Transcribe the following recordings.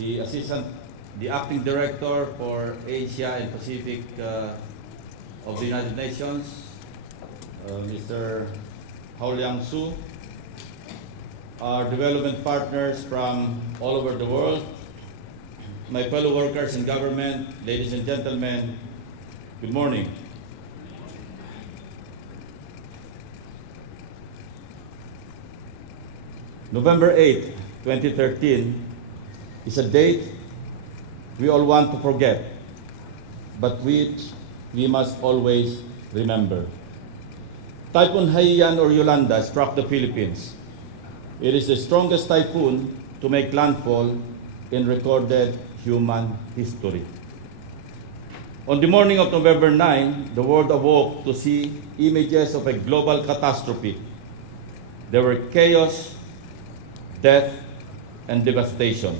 the acting director for Asia and Pacific of the United Nations, Mr. Haoliang Su, our development partners from all over the world, my fellow workers in government, ladies and gentlemen, good morning. November 8, 2013 is a date we all want to forget, but which we must always remember. Typhoon Haiyan or Yolanda struck the Philippines. It is the strongest typhoon to make landfall in recorded human history. On the morning of November 9, the world awoke to see images of a global catastrophe. There were chaos, death, and devastation.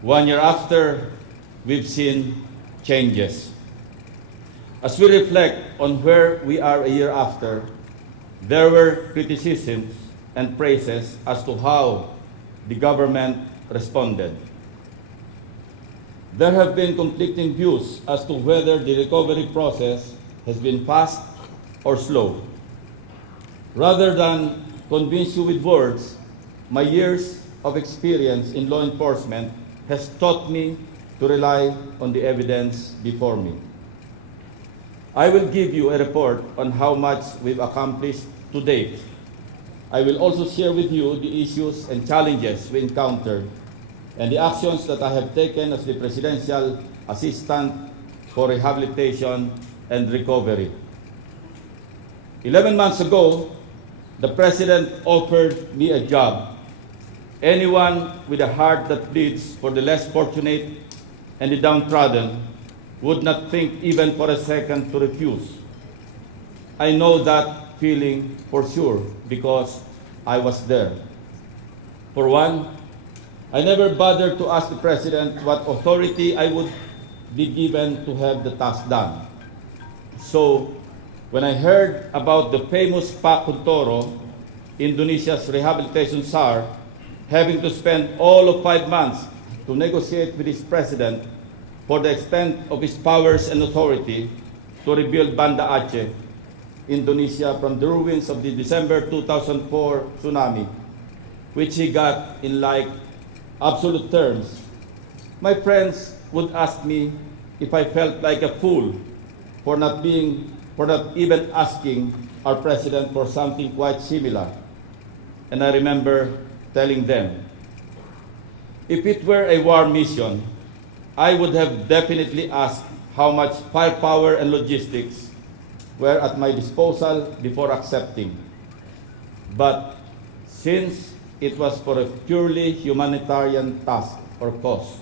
1 year after, we've seen changes. As we reflect on where we are a year after, there were criticisms and praises as to how the government responded. There have been conflicting views as to whether the recovery process has been fast or slow. Rather than convince you with words, my years of experience in law enforcement has taught me to rely on the evidence before me. I will give you a report on how much we've accomplished to date. I will also share with you the issues and challenges we encountered and the actions that I have taken as the Presidential Assistant for Rehabilitation and Recovery. 11 months ago, the President offered me a job. Anyone with a heart that bleeds for the less fortunate and the downtrodden would not think even for a second to refuse. I know that feeling for sure because I was there. For one, I never bothered to ask the President what authority I would be given to have the task done. So, when I heard about the famous Pak Kuntoro, Indonesia's rehabilitation czar, having to spend all of 5 months to negotiate with his president for the extent of his powers and authority to rebuild Banda Aceh, Indonesia, from the ruins of the December 2004 tsunami, which he got in like absolute terms, my friends would ask me if I felt like a fool for not even asking our president for something quite similar. And I remember telling them, if it were a war mission, I would have definitely asked how much firepower and logistics were at my disposal before accepting. But since it was for a purely humanitarian task or cause,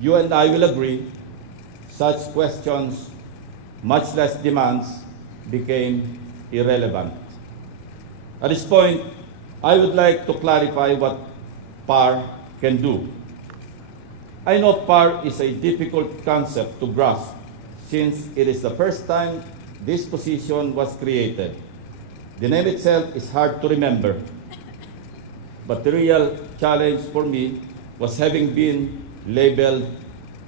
you and I will agree, such questions, much less demands, became irrelevant. At this point, I would like to clarify what PAR can do. I know PAR is a difficult concept to grasp since it is the first time this position was created. The name itself is hard to remember, but the real challenge for me was having been labeled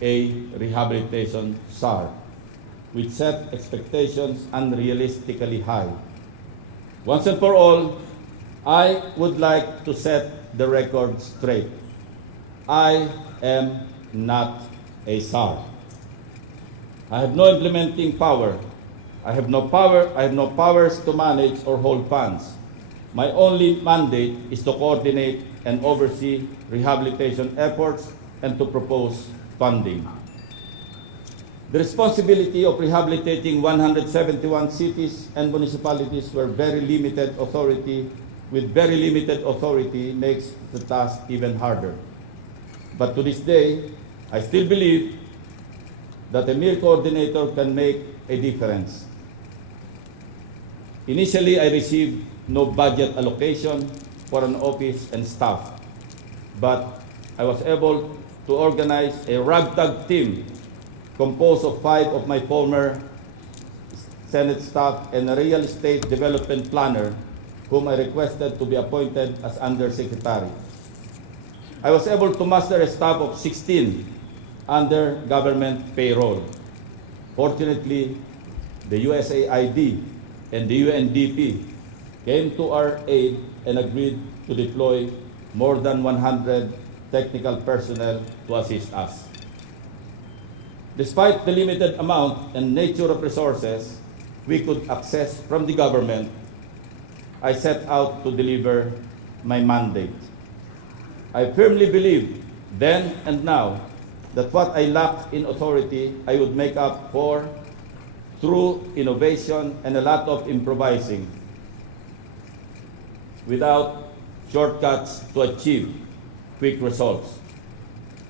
a rehabilitation czar, which set expectations unrealistically high. Once and for all, I would like to set the record straight. I am not a czar. I have no implementing power. I have no powers to manage or hold funds. My only mandate is to coordinate and oversee rehabilitation efforts and to propose funding. The responsibility of rehabilitating 171 cities and municipalities with very limited authority makes the task even harder. But to this day, I still believe that a mere coordinator can make a difference. Initially, I received no budget allocation for an office and staff, but I was able to organize a ragtag team composed of 5 of my former Senate staff and a real estate development planner whom I requested to be appointed as undersecretary. I was able to muster a staff of 16 under government payroll. Fortunately, the USAID and the UNDP came to our aid and agreed to deploy more than 100 technical personnel to assist us. Despite the limited amount and nature of resources we could access from the government, I set out to deliver my mandate. I firmly believe then and now that what I lacked in authority, I would make up for through innovation and a lot of improvising without shortcuts to achieve quick results.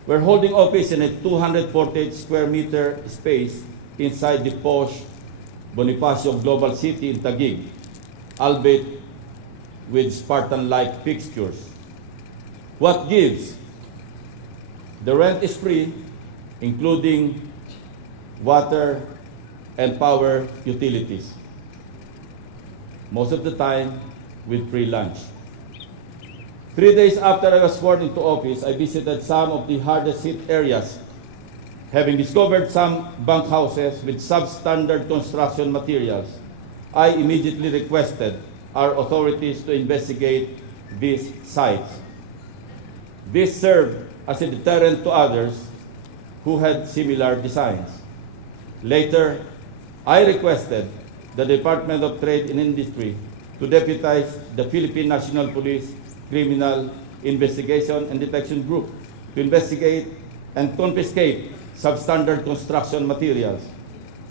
We're holding office in a 248 square meter space inside the posh Bonifacio Global City in Taguig, albeit with Spartan-like fixtures. What gives? The rent is free, including water and power utilities. Most of the time, with free lunch. 3 days after I was sworn into office, I visited some of the hardest hit areas, having discovered some bunkhouses with substandard construction materials. I immediately requested our authorities to investigate these sites. This served as a deterrent to others who had similar designs. Later, I requested the Department of Trade and Industry to deputize the Philippine National Police Criminal Investigation and Detection Group to investigate and confiscate substandard construction materials.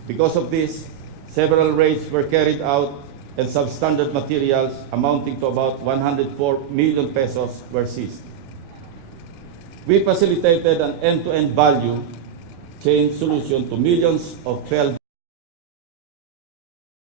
Because of this, several raids were carried out and substandard materials amounting to about 104 million pesos were seized. We facilitated an end-to-end value chain solution to millions of failed